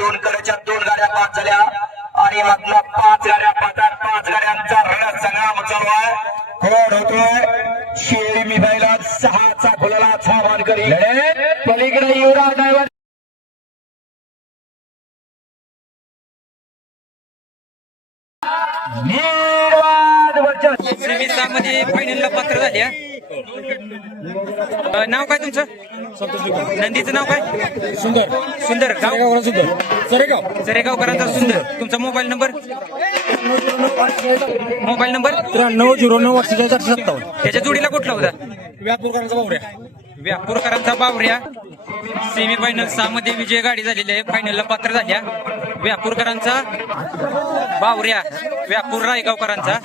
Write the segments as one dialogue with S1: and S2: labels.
S1: दोन कडेच्या दोन गाड्या पाच झाल्या. आणि मधल्या पाच गाड्या पाठात पाच गाड्यांचा रणसंग्राम चालू आहे. कोण होतोय? शेरी मिठाईला सहाचा खुलाला छा करी. पलीकडे युवराज ड्रायव्हर. Yeah!
S2: मध्ये फायनलला पात्र झाले हा. अ, नाव काय तुमचं? नंदीचं नाव काय?
S3: सुंदर.
S2: सुंदर गाव?
S3: सुंदर. सरेगाव.
S2: जरेगावकरांचा सुंदर. तुमचा मोबाईल नंबर मोबाईल नंबर
S3: त्र्याण्णव झिरो नऊ अठ्ठेचाळीस आठशे सत्तावन्न.
S2: त्याच्या जोडीला कुठला होता?
S3: व्यापूरकरांचा बावऱ्या
S2: व्यापूरकरांचा बावऱ्या. सेमी फायनल सहा मध्ये विजय गाडी झालेली आहे. फायनलला पात्र झाल्या. व्यापूरकरांचा बावऱ्या. व्यापूर रायगावकरांचा.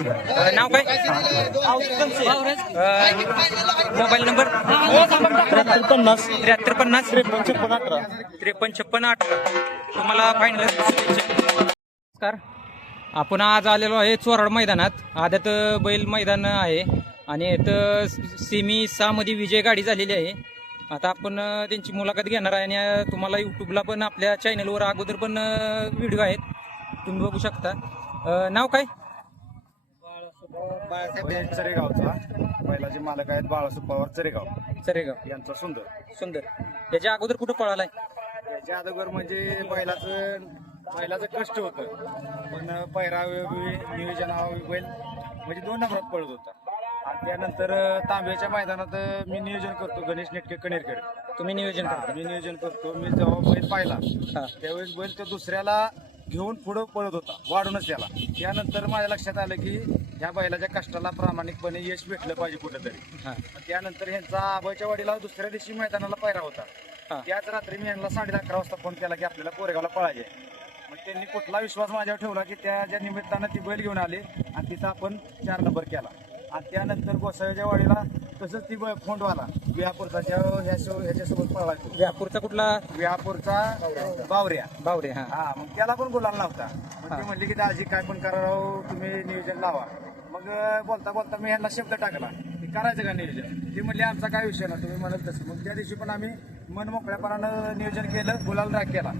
S2: नाव काय? मोबाईल नंबर
S3: त्र्याहत्तर पन्नास
S2: त्र्याहत्तर पन्नास.
S3: त्रेपन्न छप्पन अठरा.
S2: त्रेपन्न छप्पन अठरा तुम्हाला फायनल नमस्कार. आपण आज आलेलो आहे चोराड मैदानात. आदत बैल मैदान आहे. आणि इथं सेमी सहामध्ये विजय गाडी झालेली आहे. आता आपण त्यांची मुलाखत घेणार आहे आणि तुम्हाला यूट्यूबला पण आपल्या चॅनलवर अगोदर पण व्हिडिओ आहेत. तुम्ही बघू शकता. नाव काय?
S4: बैल चरेगावचा. बैलाचे मालक आहेत बाळासाहेब पवार चरेगाव.
S2: चरेगाव.
S4: यांचा सुंदर.
S2: सुंदर. त्याच्या अगोदर कुठं पळालाय?
S4: याच्या अगोदर म्हणजे बैलाचं बैलाचं कष्ट होतं. पण पैरा नियोजन बैल म्हणजे दोन नंबरात पळत होता. आणि त्यानंतर तांब्याच्या मैदानात मी नियोजन करतो गणेश नेटके कणेरकडे
S2: तुम्ही नियोजन करता?
S4: मी नियोजन करतो. मी जेव्हा बैल पाहिला. त्यावेळेस बैल तो दुसऱ्याला घेऊन पुढं पळत होता वाढूनच त्याला त्यानंतर माझ्या लक्षात आलं की ह्या बैलाच्या कष्टाला प्रामाणिकपणे यश भेटलं पाहिजे कुठेतरी. त्यानंतर ह्यांचा आबाच्या वाडीला दुसऱ्या दिवशी मैदानाला पायरा
S2: हा.
S4: होता त्याच रात्री मी यांना साडे अकरा वाजता फोन केला की आपल्याला कोरेगावला पळायचे मग त्यांनी कुठला विश्वास माझ्यावर ठेवला की त्याच्या निमित्तानं ती बैल घेऊन आले आणि तिथं आपण चार नंबर केला. आणि त्यानंतर गोसाव्याच्या वाडीला तसंच ती फोंडवाला ज्या ह्यासो- ह्याच्यासोबत पळायचो
S2: व्यापूरचा कुठला?
S4: विहापूरचा बावऱ्या.
S2: बावरे हा.
S4: हा मग त्याला पण बोलायला नव्हता. मग. ती म्हणली की दाजी काय पण करा तुम्ही नियोजन लावा. मग बोलता बोलता मी यांना शब्द टाकला. की करायचं का नियोजन? ती म्हणली आमचा काय विषय ना तुम्ही म्हणत तसं मग त्या दिवशी पण आम्ही मन मोकळ्यापणानं नियोजन केलं गुलाल राग केला.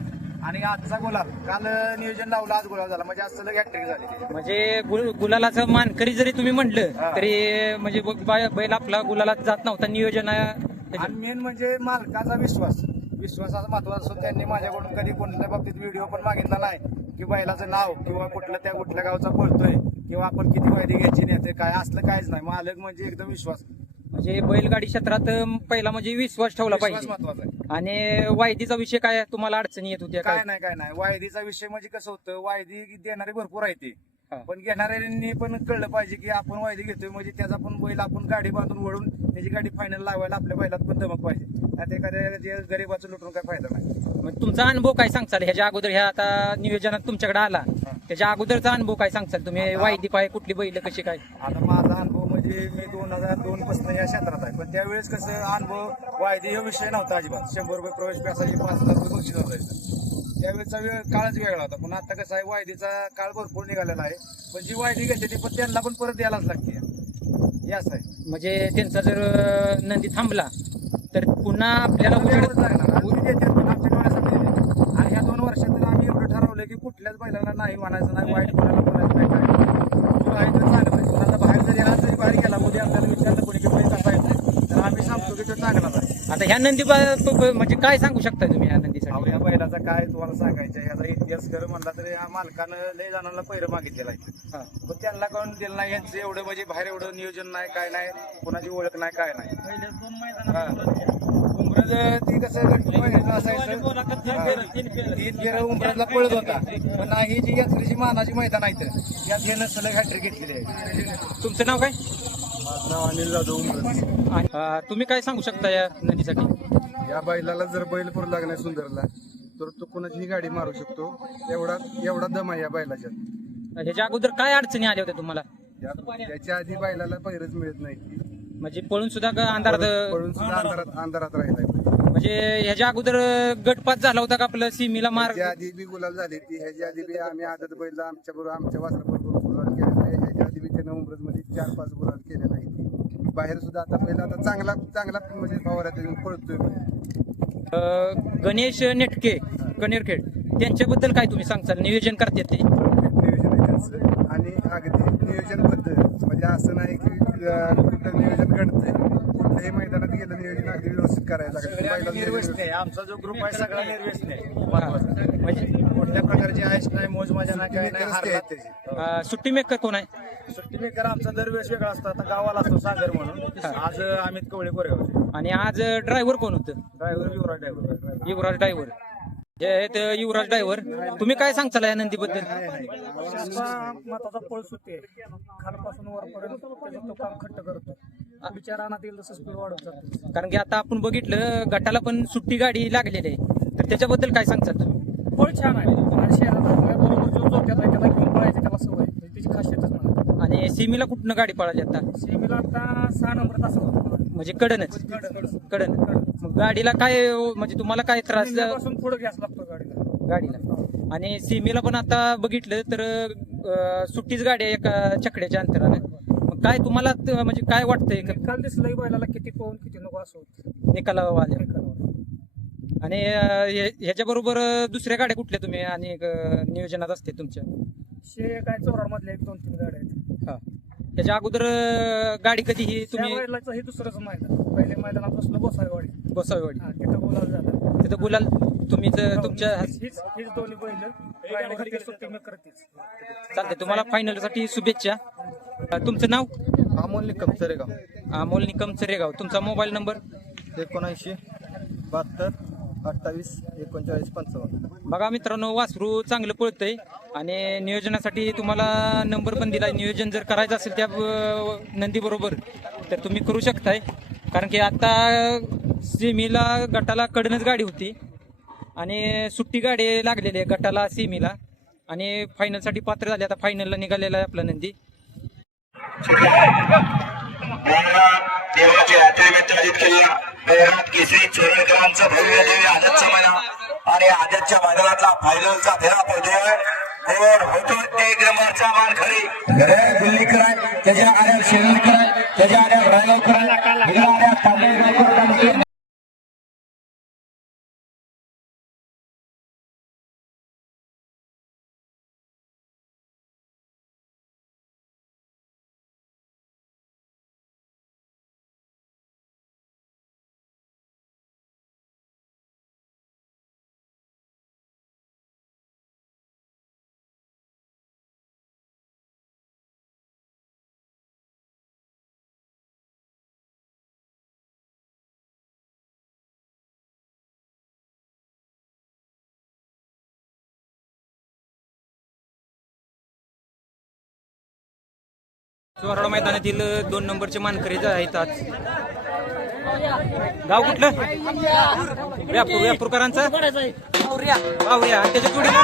S4: आणि आजचा गुलाल काल नियोजन लावलं आज गुलाल झाला. म्हणजे आज सलग हॅट्रिक झाली
S2: म्हणजे गुल- गुलालाचं मानकरी जरी तुम्ही म्हटलं
S4: हा.
S2: तरी म्हणजे बा- बैल आपला गुलालात जात नव्हता नियोजन आहे-
S4: आणि मेन म्हणजे मालकाचा विश्वास. विश्वासाचा महत्त्वाचा असतो. त्यांनी माझ्याकडून कधी कोणत्या बाबतीत व्हिडिओ पण मागितला नाही की बैलाचं नाव किंवा कुठलं त्या कुठल्या गावचा पळतोय किंवा आपण किती वायदी घ्यायची नेते काय असलं काहीच नाही. मालक म्हणजे एकदम विश्वास.
S2: म्हणजे बैलगाडी क्षेत्रात पहिला म्हणजे विश्वास ठेवला
S4: विश्वास
S2: पाहिजे.
S4: महत्त्वाचा आहे.
S2: आणि वायदीचा विषय काय? तुम्हाला अडचणी येत होत्या?
S4: काय
S2: काय
S4: नाही काय नाही. वायदीचा विषय म्हणजे कसं होतं वायदी देणारे भरपूर आहे ते.
S2: हा.
S4: पण घेणाऱ्यांनी पण कळलं पाहिजे की आपण वायदी घेतोय म्हणजे त्याचा पण बैल आपण गाडी बांधून वळून त्याची गाडी फायनल लावायला आपल्या बैलात पण दमक पाहिजे. नाही एखाद्या जे गरीबाचं लुटून काय फायदा नाही.
S2: मग तुमचा अनुभव काय सांगचाल ह्याच्या अगोदर ह्या आता नियोजनात तुमच्याकडे आला. त्याच्या अगोदरचा अनुभव काय सांगचाल तुम्ही? वायदी काय कुठली बैल कशी काय?
S4: आता माझा अनुभव म्हणजे मी दोन हजार दोन पासून या क्षेत्रात आहे. पण त्यावेळेस कसं अनुभव वायदे हा विषय नव्हता अजिबात. शंभर रुपये प्रवेश पैसाची पाच लाख रुपये बक्षीस असायचं. त्यावेळेचा वेळ काळच वेगळा होता. पण आता कसं आहे वायदीचा काळ भरपूर निघालेला आहे. पण जी वायदी घेते ती पण त्यांना पण परत द्यायलाच लागते. हे असं आहे.
S2: म्हणजे त्यांचा जर नंदी थांबला तर पुन्हा आपल्याला.
S4: आणि ह्या दोन वर्षातून आम्ही एवढं ठरवलं की कुठल्याच बैलाला नाही म्हणायचं नाही वाईट कोणाला बोलायचं नाही काय जो आहे तो चांगला आहे कोणाचा बाहेर जरी येणार तरी बाहेर गेला उद्या आपल्याला विचारलं कोणी की बैल कसा आहे तर आम्ही सांगतो की तो चांगलाच आहे
S2: आता ह्या नंदी म्हणजे काय सांगू शकता तुम्ही ह्या
S4: अहो
S2: नंदीसाठी
S4: या बैलाचा काय तुम्हाला सांगायचं आहे? याचा इतिहास खरं म्हणला तरी या मालकानं लय जणांना पहिरं मागितलेलं आहे. पण त्यांना कोण दिलं नाही? यांचं एवढं म्हणजे बाहेर एवढं नियोजन नाही काय नाही? कोणाची ओळख नाही काय नाही? हा. उमरज ती कसं असायचं. हा. तीन फेर. उमरजला पळत होता. पण ही जी यात्रेची मानाची मैदान आहेत यात घेणं सलग हॅट्रिक घेतलेली आहे.
S2: तुमचं नाव काय?
S4: नाव अनिल जाधव
S2: अं, तुम्ही काय सांगू शकता या नदीसाठी?
S5: या बैलाला जर बैल पुरू लागणार सुंदरला तर तो कोणाचीही गाडी मारू शकतो. एवढा एवढा दम आहे या बैलाच्यात
S2: ह्याच्या अगोदर काय अडचणी आल्या होत्या तुम्हाला?
S5: या- त्याच्या आधी बैलाला पैरच मिळत नाही.
S2: म्हणजे पळून सुद्धा अंधारात
S5: पळून सुद्धा अंधारात अंधारात राहिलाय
S2: म्हणजे ह्याच्या अगोदर गटपात झाला होता का आपलं सीमीला मार
S5: त्याच्या आधी बी गुलाल झाली ती ह्याच्या आधी बी आम्ही आदत बैल आमच्या बरोबर आमच्या वासराबरोबर गुलाल केलेला आहे. ह्याच्या आधी बी त्यानं चार पाच गुलाल केलेला आहे बाहेर सुद्धा आता बैल आता चांगला चांगला म्हणजे फवाऱ्यात येऊन पळतोय
S2: गणेश नेटके कनेरखेड त्यांच्याबद्दल काय तुम्ही सांगताल? नियोजन करतात ते
S5: नियोजन आहे त्यांचं. आणि अगदी नियोजनबद्ध. म्हणजे असं नाही की कुठं नियोजन घडतंय. कुठल्याही मैदानात गेलं नियोजन अगदी व्यवस्थित करायला बैलाला
S4: निर्व्यसनी आहे आमचा जो ग्रुप आहे सगळा निर्व्यसनी आहे महत्त्वाचा.
S2: म्हणजे
S4: कुठल्या प्रकारची आयश नाही मोज मजा नाही काय नाही
S5: व्यवस्थित
S4: हार
S5: आहेत त्याची.
S2: अं, सुट्टी मेकर कोण आहे?
S4: सुट्टी मेकर आमचा दरवेळेस वेगळा असतो आता गावाला असतो सागर म्हणून. आज अमित कवळे कोरेगावचे.
S2: आणि आज ड्रायव्हर कोण होतं?
S4: Driver Yuvraj driver
S2: Yuvraj driver हे आहेत युवराज ड्रायव्हर तुम्ही काय सांगताल या नंदीबद्दल?
S6: महत्त्वाचा पळस होते खालपासून वरपर्यंत त्याचं तो काम खट्ट करतो. पुढच्या रानात येईल तसं स्पीड वाढत जातो
S2: कारण की आता आपण बघितलं गटाला पण सुट्टी गाडी लागलेली आहे. तर त्याच्याबद्दल काय सांगताल तुम्ही?
S6: पळ छान आहे. आणि शहरात बरोबर जो जोक्यात आहे त्याला घेऊन पळायची त्याला सवय आहे. म्हणजे त्याची खासियतच म्हणा.
S2: आणि सीमीला कुठनं गाडी पळाली आता?
S6: सेमीला आता सहा नंबर तास होतो
S2: म्हणजे कडनच? कडन मग गाडीला काय म्हणजे तुम्हाला काय
S6: त्रासपासून पुढे गॅस लागतो गाडीला.
S2: गाडीला. आणि सीमेला पण आता बघितलं तर अं, सुट्टीच गाडी आहे एका चकड्याच्या अंतरानं. काय तुम्हाला त- म्हणजे काय वाटतंय? का
S6: काल दिसलंय बैलाला किती पळून किती नको असं होतं.
S2: निकाला आल्या आणि ह्याच्या बरोबर दुसऱ्या गाड्या कुठल्या तुम्ही? आणि अं, नियोजनात असते तुमच्या?
S6: शे काय चोराड मधल्या एक दोन तीन गाड्या आहेत.
S2: हा. त्याच्या अगोदर अं, गाडी कधी ही
S6: त्या
S2: तुम्ही
S6: बैलाचं हे दुसरंच मैदान. पहिले मैदानात बसलं
S2: गोसावीवाडी
S6: हा तिथं बोलायला झालं.
S2: तिथं गुलाल तुम्ही जर तुमच्या
S6: हीच हीच दोन्ही बैल. सुट्टी मी करतेच.
S2: चालते तुम्हाला फायनलसाठी शुभेच्छा. तुमचं नाव?
S3: अमोल निकम सरेगाव.
S2: अमोल निकम चरेगाव तुमचा मोबाईल नंबर?
S3: एकोणऐंशी बहात्तर अठ्ठावीस एकोणचाळीस पंचावन्न.
S2: बघा मित्रांनो वासरू चांगलं पळतंय आणि नियोजनासाठी तुम्हाला नंबर पण दिलाय नियोजन जर करायचं असेल त्या नंदी बरोबर तर तुम्ही करू शकताय. कारण की आता सेमीला गटाला कडनच गाडी होती. आणि सुट्टी गाडी लागलेली आहे गटाला सेमीला. आणि फायनलसाठी पात्र झाले. आता फायनलला निघालेला आहे आपला नंदी.
S1: मोहरा देवाच्या यात्रेनिमित्त आयोजित केलेला बैरनाथ केसरी चोरणकरांचा भव्य देवी आजच्या मैदान आणि आजच्या मैदानातला फायनलचा फेरा पडतोय. कोण होतो एक नंबरचा मान खरी दिल्लीकर आहे. त्याच्या आल्या शेरकर आहे. त्याच्या आल्या रायगावकर आहे.
S2: चोराड मैदानातील दोन नंबरचे मानकरी आहेत आज. गाव कुठलं? व्यापूर व्यापूरकरांचा? बावऱ्या आणि त्याच्या जोडीला